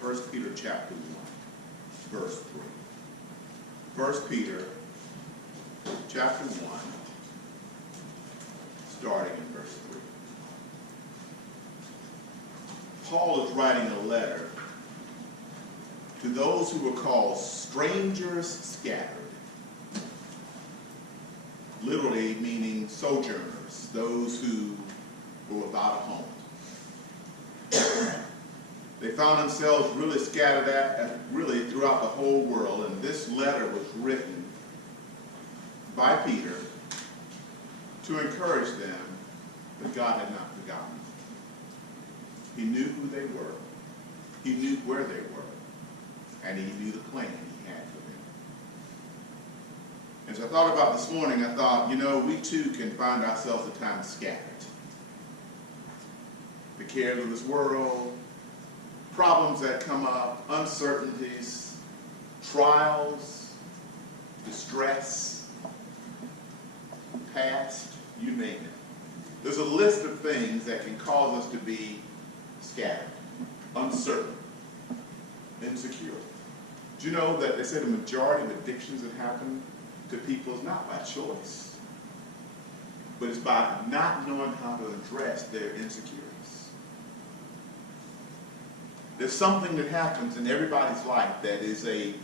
1 Peter chapter 1, verse 3. 1 Peter chapter 1, starting in verse 3. Paul is writing a letter to those who were called strangers scattered, literally meaning sojourners, those who were without a home. They found themselves really scattered really throughout the whole world, and this letter was written by Peter to encourage them that God had not forgotten them. He knew who they were. He knew where they were. And he knew the plan he had for them. As I thought about this morning, I thought, we too can find ourselves at times scattered. The cares of this world, problems that come up, uncertainties, trials, distress, past, you name it. There's a list of things that can cause us to be scattered, uncertain, insecure. Do you know that they say the majority of addictions that happen to people is not by choice, but it's by not knowing how to address their insecurities? There's something that happens in everybody's life that is a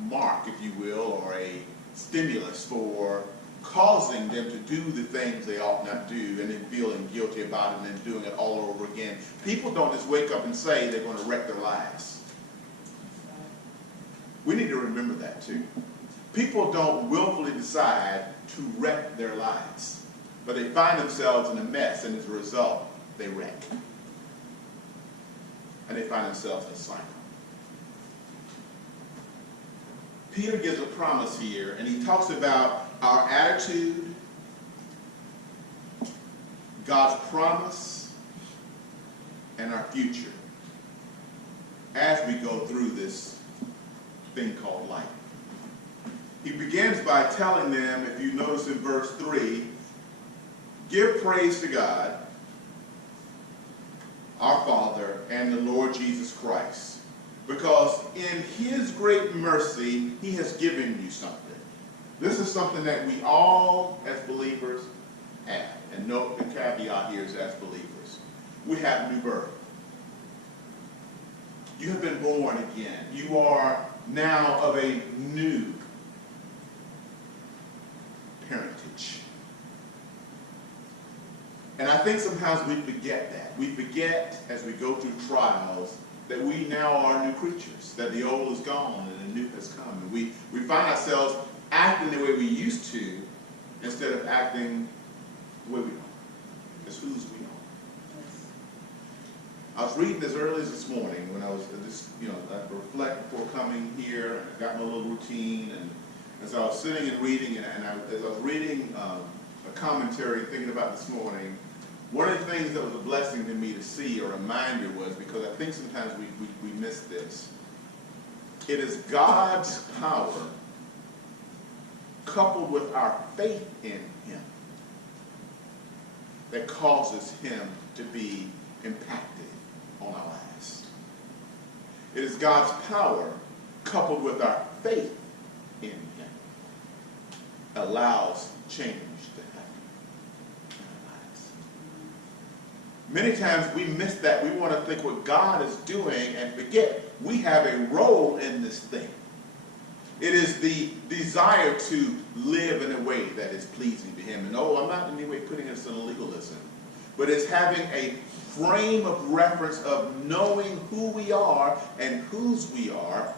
mark, if you will, or a stimulus for causing them to do the things they ought not do and then feeling guilty about it and then doing it all over again. People don't just wake up and say they're going to wreck their lives. We need to remember that too. People don't willfully decide to wreck their lives, but they find themselves in a mess, and as a result, they wreck. And they find themselves in a cycle. Peter gives a promise here, and he talks about our attitude, God's promise, and our future as we go through this thing called life. He begins by telling them, if you notice in verse 3, give praise to God, our Father, and the Lord Jesus Christ, because in his great mercy, he has given you something. This is something that we all, as believers, have. And note the caveat here is as believers. We have new birth. You have been born again. You are now of a new parentage. And I think sometimes we forget that. We forget as we go through trials that we now are new creatures, that the old is gone and the new has come. And we find ourselves acting the way we used to instead of acting the way we are, as whose we are. I was reading as early as this morning when I was just, I reflect before coming here, and I got my little routine, and as I was sitting and reading, as I was reading a commentary, thinking about this morning, one of the things that was a blessing to me to see, a reminder was, because I think sometimes we miss this, it is God's power coupled with our faith in him that causes him to be impacted on our lives. It is God's power coupled with our faith in him allows change to happen in our lives. Many times we miss that. We want to think what God is doing and forget we have a role in this thing. It is the desire to live in a way that is pleasing to him. And I'm not in any way putting us in legalism, but it's having a frame of reference of knowing who we are and whose we are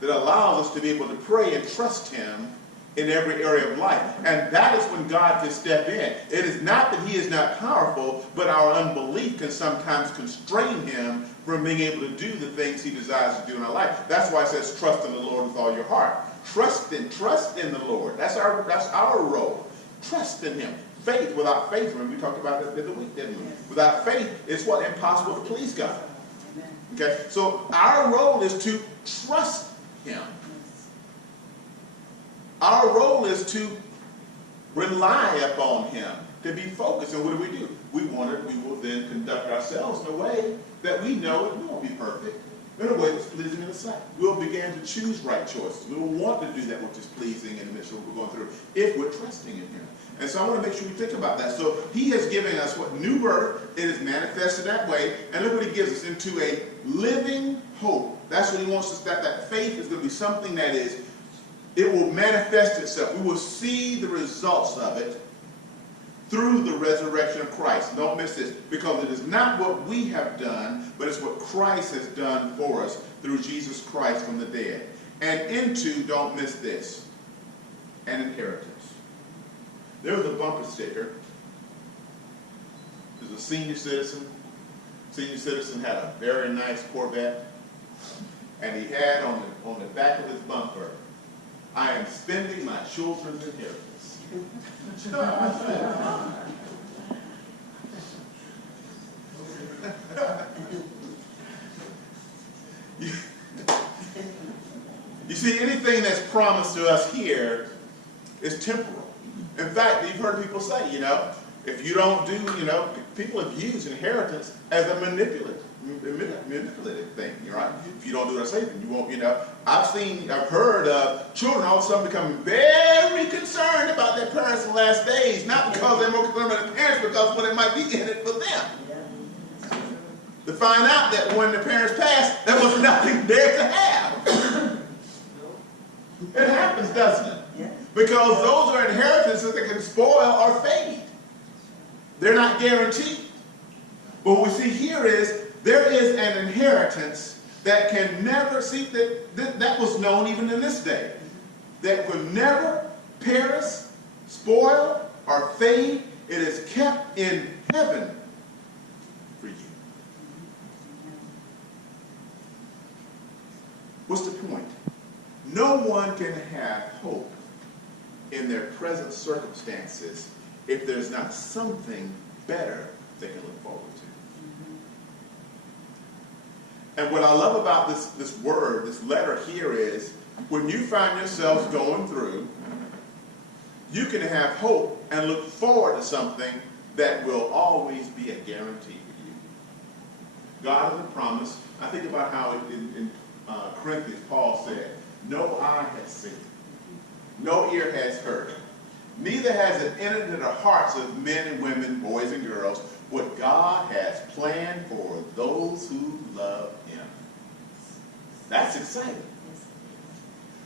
that allows us to be able to pray and trust him in every area of life. And that is when God can step in. It is not that he is not powerful, but our unbelief can sometimes constrain him from being able to do the things he desires to do in our life. That's why it says trust in the Lord with all your heart. Trust in the Lord. That's our role. Trust in him. Faith, without faith, remember we talked about that the other week, didn't we? Yes. Without faith, it's what? Impossible to please God. Amen. Okay? So our role is to trust him. Yes. Our role is to rely upon him, to be focused. And what do? We will then conduct ourselves in a way that we know it won't be perfect, in a way that's pleasing in the sight. We'll begin to choose right choices. We will want to do that which is pleasing in the midst of what we're going through if we're trusting in him. And so I want to make sure we think about that. So he has given us what? New birth. It is manifested that way. And look what he gives us, into a living hope. That's what he wants us, that faith is going to be something that is, it will manifest itself. We will see the results of it through the resurrection of Christ. Don't miss this, because it is not what we have done, but it's what Christ has done for us through Jesus Christ from the dead. And into, don't miss this, an inheritance. There was a bumper sticker. There's a senior citizen. Senior citizen had a very nice Corvette, and he had on the back of his bumper, "I am spending my children's inheritance." You see, anything that's promised to us here is temporal. In fact, you've heard people say, if you don't do, people have used inheritance as a manipulative thing, right? If you don't do what I say, then you won't, I've heard of children all of a sudden becoming very concerned about their parents' last days, not because they're more concerned about their parents, because what it might be in it for them. To find out that when their parents passed, there was nothing there to have. It happens, doesn't it? Because those are inheritances that can spoil or fade. They're not guaranteed. But what we see here is there is an inheritance that can never, see, that was known even in this day, that could never perish, spoil, or fade. It is kept in heaven for you. What's the point? No one can have hope in their present circumstances if there's not something better they can look forward to. And what I love about this word, this letter here, is when you find yourselves going through, you can have hope and look forward to something that will always be a guarantee for you. God has a promise. I think about how in Corinthians, Paul said, "No eye has seen, no ear has heard, neither has it entered into the hearts of men and women, boys and girls, what God has planned for those who love him." That's exciting.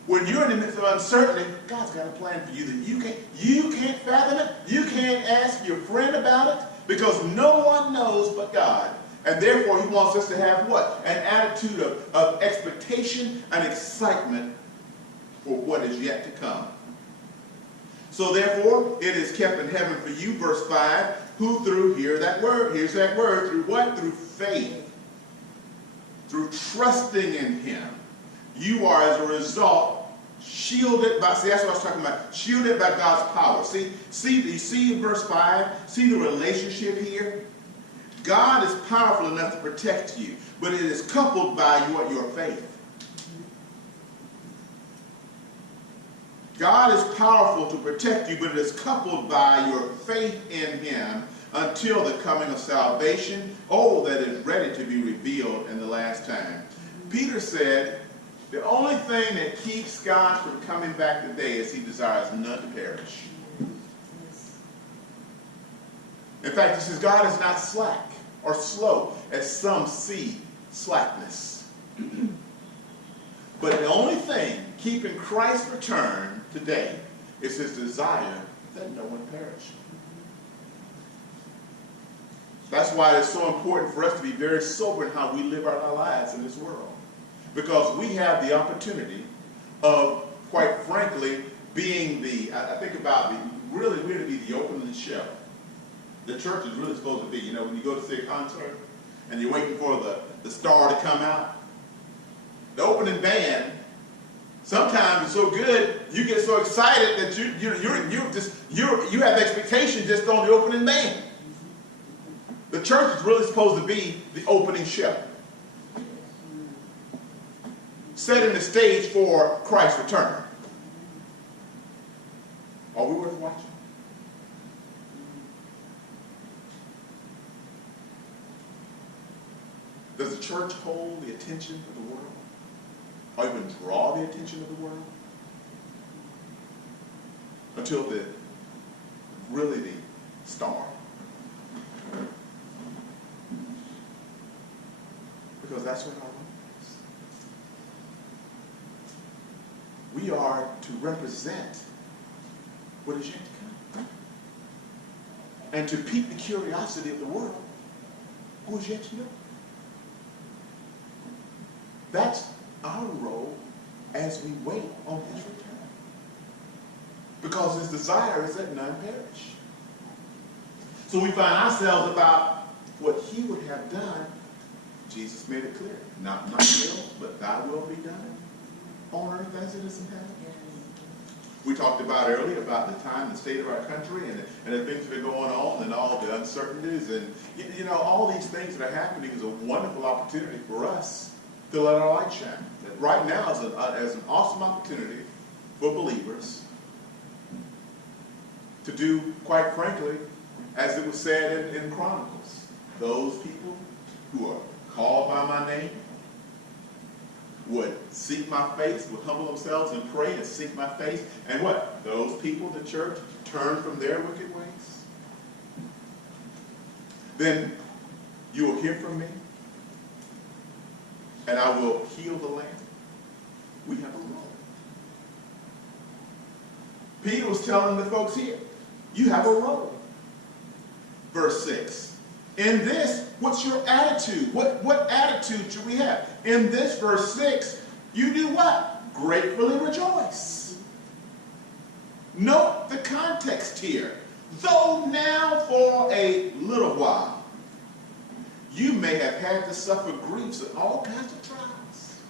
When you're in the midst of uncertainty, God's got a plan for you that you can't fathom it. You can't ask your friend about it, because no one knows but God. And therefore, he wants us to have what? An attitude of expectation and excitement for what is yet to come. So therefore, it is kept in heaven for you, verse 5, who through, here's that word, through what? Through faith. Through trusting in him. You are, as a result, shielded by, see, that's what I was talking about, shielded by God's power. You see in verse 5, see the relationship here? God is powerful enough to protect you, but it is coupled by your faith. God is powerful to protect you, but it is coupled by your faith in him until the coming of salvation, that is ready to be revealed in the last time. Peter said, the only thing that keeps God from coming back today is he desires none to perish. In fact, he says God is not slack or slow, as some see slackness. But the only thing keeping Christ's return today is his desire that no one perish. That's why it's so important for us to be very sober in how we live our lives in this world. Because we have the opportunity of, quite frankly, being I think about we're to be the opening show. The church is really supposed to be, when you go to see a concert and you're waiting for the star to come out, the opening band, sometimes it's so good, you get so excited that you have expectation just on the opening band. The church is really supposed to be the opening show, setting the stage for Christ's return. Are we worth watching? Does the church church hold the attention of the world? Or even draw the attention of the world? Until really the star. Because that's what our role is. We are to represent what is yet to come. And to pique the curiosity of the world who is yet to know. That's our role as we wait on his return. Because his desire is that none perish. So we find ourselves about what he would have done. Jesus made it clear. Not my will, but thy will be done on earth as it is in heaven. We talked about earlier about the time, the state of our country, and the things that are going on, and all the uncertainties, and all these things that are happening is a wonderful opportunity for us to let our light shine. Right now is an awesome opportunity for believers to do, quite frankly, as it was said in Chronicles, those people who are called by my name would seek my face, would humble themselves and pray and seek my face. And what? Those people, the church, turn from their wicked ways. Then you will hear from me, and I will heal the land. We have a role. Peter was telling the folks here, you have a role. Verse 6. In this, what's your attitude? What attitude should we have? In this, verse 6, you do what? Gratefully rejoice. Note the context here. Though now for a little while, you may have had to suffer griefs and all kinds of trials.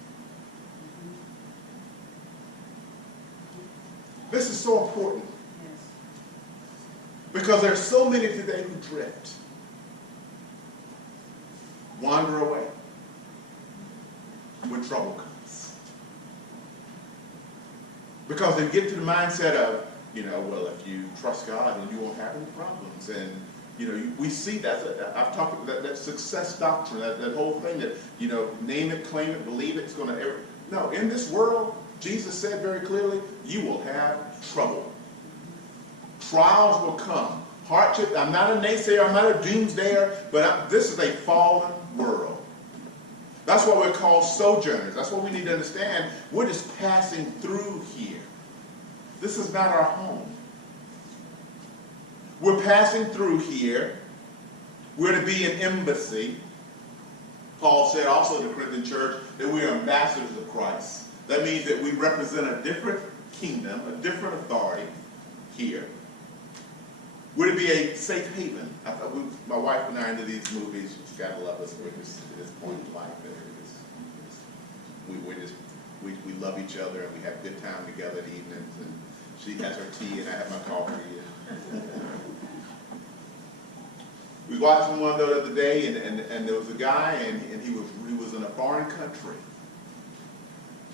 This is so important. Because there are so many today who drift. Wander away when trouble comes. Because they get to the mindset of, well, if you trust God, then you won't have any problems. And, we see that. I've talked about that success doctrine, that whole thing that, name it, claim it, believe it, it's going to ever. No, in this world, Jesus said very clearly, you will have trouble. Trials will come. Hardship. I'm not a naysayer. I'm not a doomsdayer. But this is a fallen world. That's why we're called sojourners. That's what we need to understand. We're just passing through here. This is not our home. We're passing through here. We're to be an embassy. Paul said also to the Corinthian church that we are ambassadors of Christ. That means that we represent a different kingdom, a different authority here. We're to be a safe haven. My wife and I are into these movies. She's got to love us. We're just at this point in life. We love each other, and we have a good time together in the evenings. And she has her tea, and I have my coffee. We was watching one the other day, and there was a guy, and he was in a foreign country.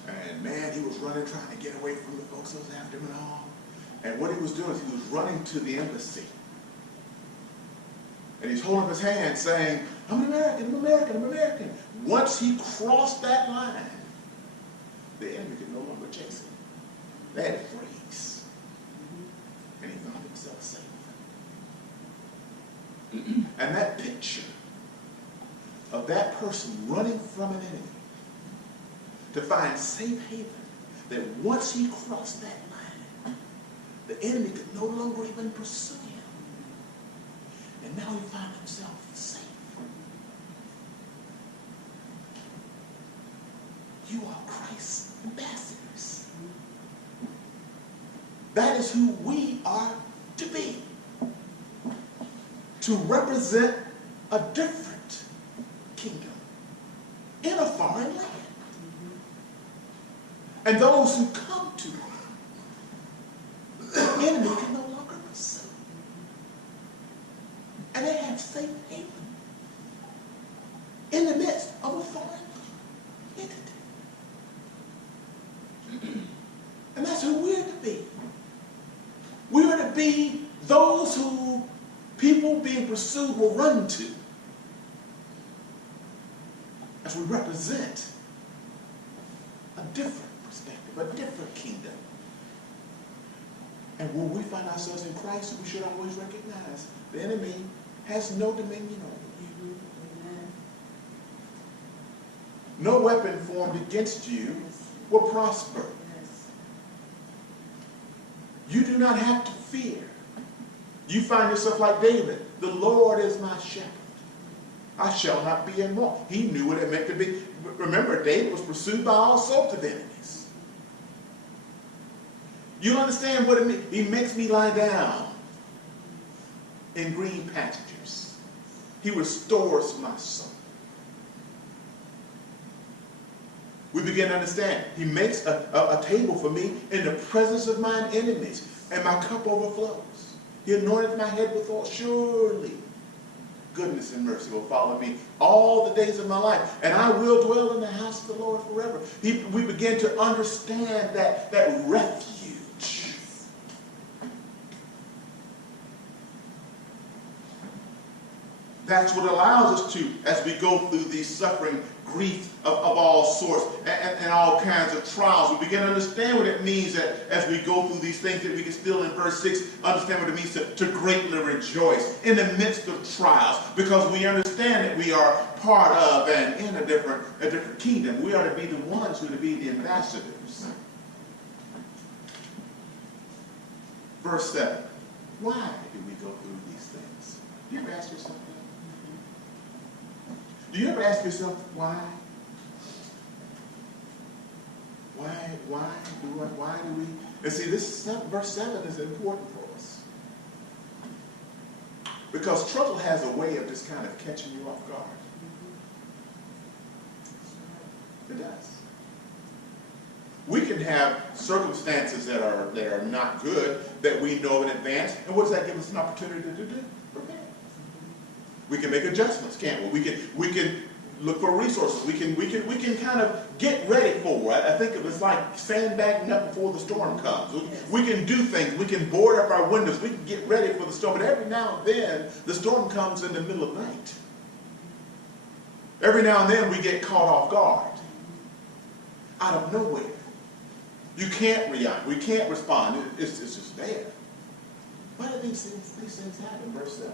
And man, he was running, trying to get away from the folks that was after him and all. And what he was doing is he was running to the embassy. And he's holding up his hand saying, I'm an American, I'm American, I'm American. Once he crossed that line, the enemy could no longer chase him. They had to freeze. And he found himself safe. And that picture of that person running from an enemy to find safe haven, that once he crossed that line, the enemy could no longer even pursue him. And now he found himself safe. You are Christ's ambassadors. That is who we are to be. To represent a different kingdom in a foreign land. And those who come to him, the enemy can no longer pursue. And they have safe haven in the midst of a foreign entity. And that's who we're to be. We are to be those who people being pursued will run to. A because we represent a different perspective, a different kingdom. And when we find ourselves in Christ, we should always recognize the enemy has no dominion over you. No weapon formed against you will prosper. You do not have to fear. You find yourself like David. The Lord is my shepherd. I shall not be in want. He knew what it meant to be. Remember, David was pursued by all sorts of enemies. You understand what it means? He makes me lie down in green pastures. He restores my soul. We begin to understand. He makes a table for me in the presence of mine enemies, and my cup overflows. He anointed my head with oil. Surely goodness and mercy will follow me all the days of my life, and I will dwell in the house of the Lord forever. We begin to understand that refuge. That's what allows us to, as we go through these suffering, grief of all sorts, and all kinds of trials, we begin to understand what it means that as we go through these things, that we can still, in verse 6, understand what it means to greatly rejoice in the midst of trials, because we understand that we are part of and in a different kingdom. We are to be the ones who are to be the ambassadors. Verse 7. Why do we go through these things? Do you ever ask yourself that? Do you ever ask yourself why? Why do we? And see, verse 7 is important for us. Because trouble has a way of just kind of catching you off guard. It does. We can have circumstances that are not good, that we know in advance. And what does that give us an opportunity to do? Prepare. We can make adjustments, can't we? We can look for resources. We can kind of get ready for it. I think it was like sandbagging up before the storm comes. We can do things. We can board up our windows. We can get ready for the storm. But every now and then, the storm comes in the middle of the night. Every now and then, we get caught off guard. Out of nowhere. You can't react. We can't respond. It's just there. Why do these things happen? Verse 7.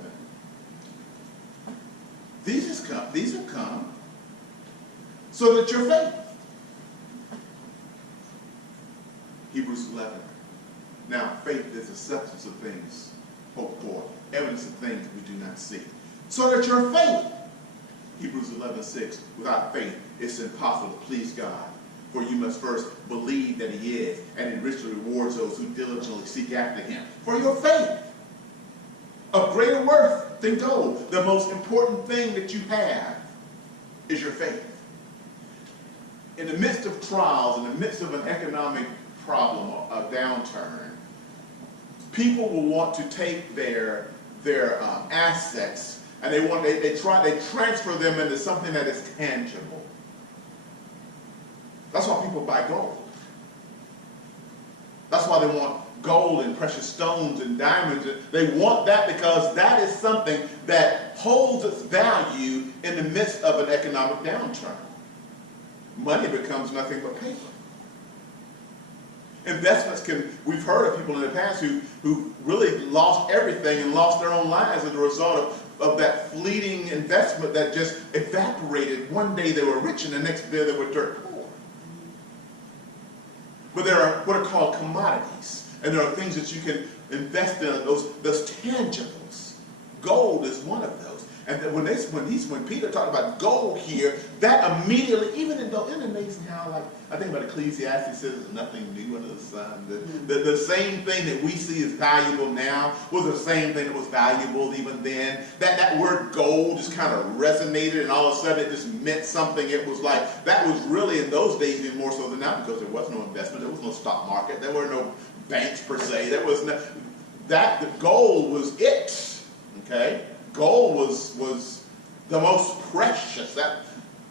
These have come so that your faith. Hebrews 11. Now, faith is the substance of things hoped for, evidence of things we do not see. So that your faith, Hebrews 11:6, without faith it's impossible to please God. For you must first believe that he is, and he richly rewards those who diligently seek after him. For your faith, of greater worth than gold. The most important thing that you have is your faith. In the midst of trials, in the midst of an economic problem, a downturn, people will want to take their assets and they transfer them into something that is tangible. That's why people buy gold. That's why they want gold and precious stones and diamonds. They want that because that is something that holds its value in the midst of an economic downturn. Money becomes nothing but paper. Investments we've heard of people in the past who really lost everything and lost their own lives as a result of that fleeting investment that just evaporated. One day they were rich and the next day they were dirt poor. But there are what are called commodities. And there are things that you can invest in, those tangibles. Gold is one of those. And then when Peter talked about gold here, that immediately, isn't it amazing how, like, I think about Ecclesiastes says there's nothing new under the sun. The same thing that we see as valuable now was the same thing that was valuable even then. That word gold just kind of resonated, and all of a sudden it just meant something. It was like, that was really in those days even more so than now, because there was no investment, there was no stock market, there were no banks per se. There was no, the gold was it. Okay? Gold was the most precious.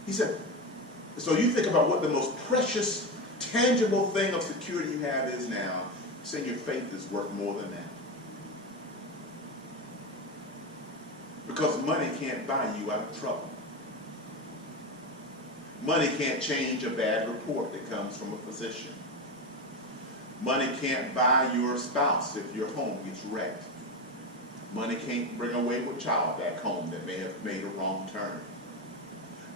He said, so you think about what the most precious, tangible thing of security you have is now. Saying your faith is worth more than that. Because money can't buy you out of trouble. Money can't change a bad report that comes from a physician. Money can't buy your spouse if your home gets wrecked. Money can't bring a wayward child back home that may have made a wrong turn.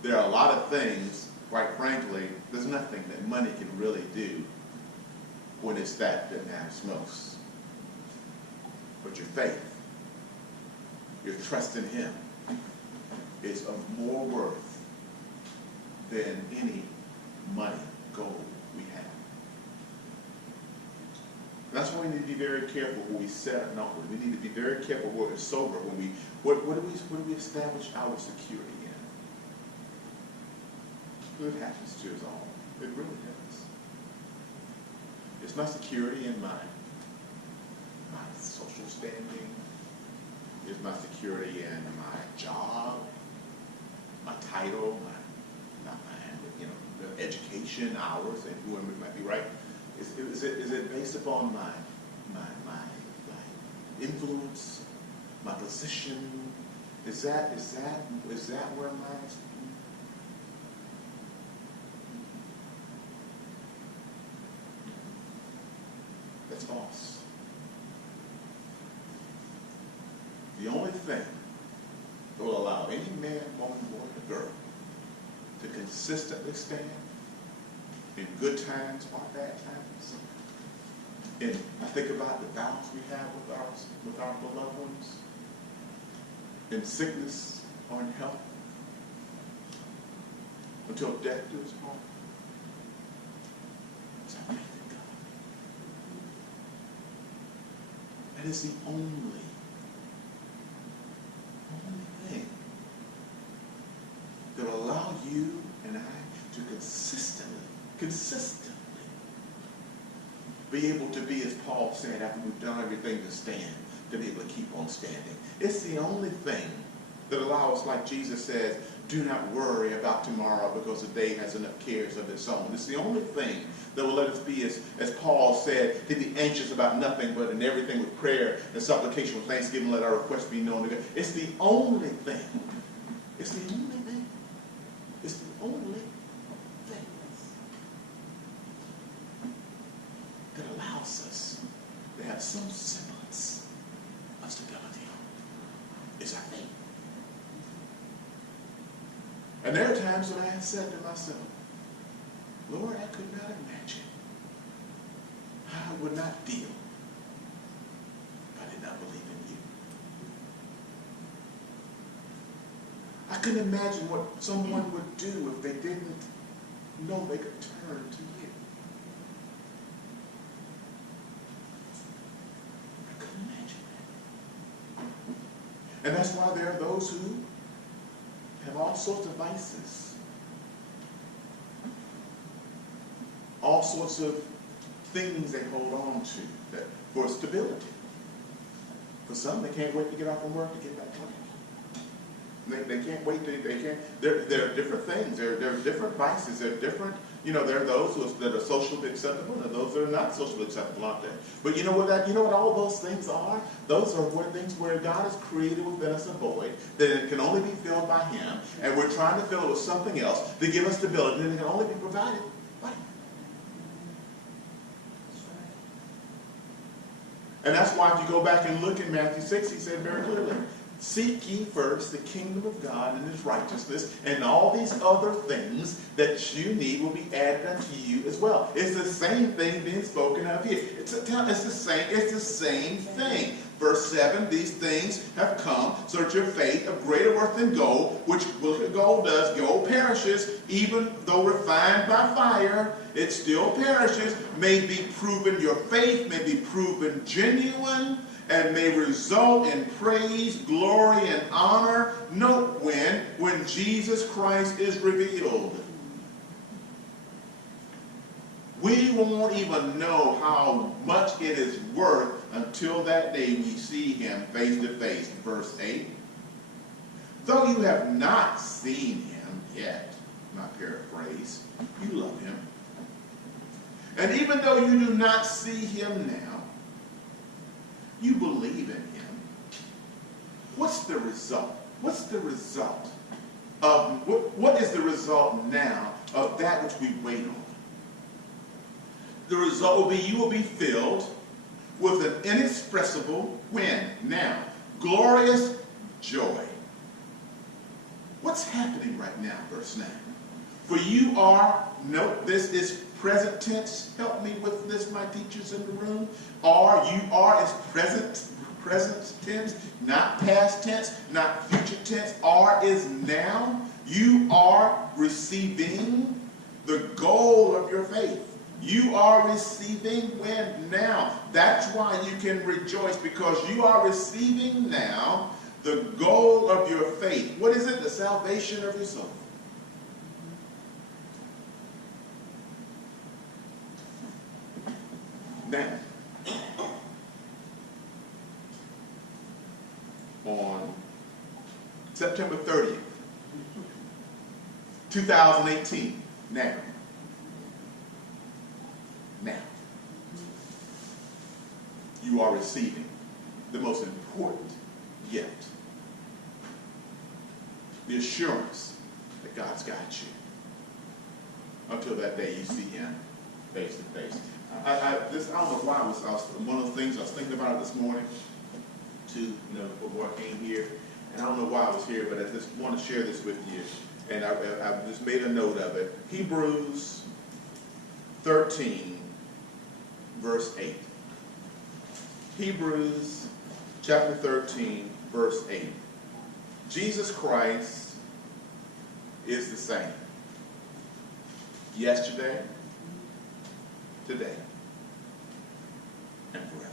There are a lot of things, quite frankly, there's nothing that money can really do when it's that matters most. But your faith, your trust in Him, is of more worth than any money, gold we have. And that's why we need to be very careful when we set an offer. We need to be very careful when we're sober. What do we establish our security in? It happens to us all. It really does. It's my security in my social standing. It's my security in my job, my title, my education, hours, and whoever it might be, right? Is it based upon my influence, my position? Is that where my that's false. The only thing that will allow any man, woman, boy, or girl to consistently stand in good times or bad times. And I think about the vows we have with our beloved ones, in sickness or in health, until death do us part. It's our faith in God. That is the only thing that will allow you and I to consistently be able to be, as Paul said, after we've done everything to stand, to be able to keep on standing. It's the only thing that allows, like Jesus says, do not worry about tomorrow because the day has enough cares of its own. It's the only thing that will let us be, as Paul said, to be anxious about nothing, but in everything with prayer and supplication with thanksgiving, let our requests be known to God. It's the only thing. It's the only thing. It's the only thing that allows us to have some semblance of stability. It's our faith. And there are times when I have said to myself, Lord, I could not imagine how I would not deal if I did not believe in you. I couldn't imagine what someone would do if they didn't know they could turn to you. I couldn't imagine that. And that's why there are those who have all sorts of vices, all sorts of things they hold on to that for stability. For some, they can't wait to get off from work to get back to work. They can't wait to, there are different things. There are different vices. There are different, there are those that are socially acceptable and those that are not socially acceptable out there. But you know what all those things are? Those are things where God has created within us a void that it can only be filled by Him, and we're trying to fill it with something else to give us stability, and it can only be provided by Him. And that's why if you go back and look in Matthew 6, He said very clearly, seek ye first the kingdom of God and His righteousness, and all these other things that you need will be added unto you as well. It's the same thing being spoken of here. It's the same thing. Verse 7, these things have come so that your faith of greater worth than gold, which gold does, gold perishes, even though refined by fire, it still perishes, may be proven, your faith may be proven genuine, and may result in praise, glory, and honor. Note when Jesus Christ is revealed. We won't even know how much it is worth until that day we see Him face to face. Verse 8. Though you have not seen Him yet, my paraphrase, you love Him. And even though you do not see Him now, you believe in Him. What's the result? What's the result of what is the result now of that which we wait on. The result will be you will be filled with an inexpressible when? Now, glorious joy. What's happening right now, verse 9? For you are, note this is present tense. Help me with this, my teachers in the room. You are is present tense, not past tense, not future tense. Are is now. You are receiving the goal of your faith. You are receiving when? Now. That's why you can rejoice, because you are receiving now the goal of your faith. What is it? The salvation of your soul. Now, on September 30th, 2018, now, you are receiving the most important gift. The assurance that God's got you. Until that day you see him face to face. I don't know why I was one of the things I was thinking about this morning, before I came here. And I don't know why I was here, but I just want to share this with you. And I just made a note of it. Hebrews 13, verse 8. Hebrews chapter 13, verse 8. Jesus Christ is the same. Yesterday, today, and forever.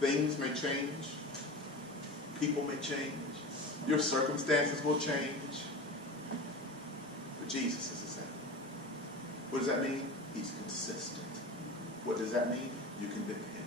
Things may change. People may change. Your circumstances will change. But Jesus is the same. What does that mean? He's consistent. What does that mean? You can depend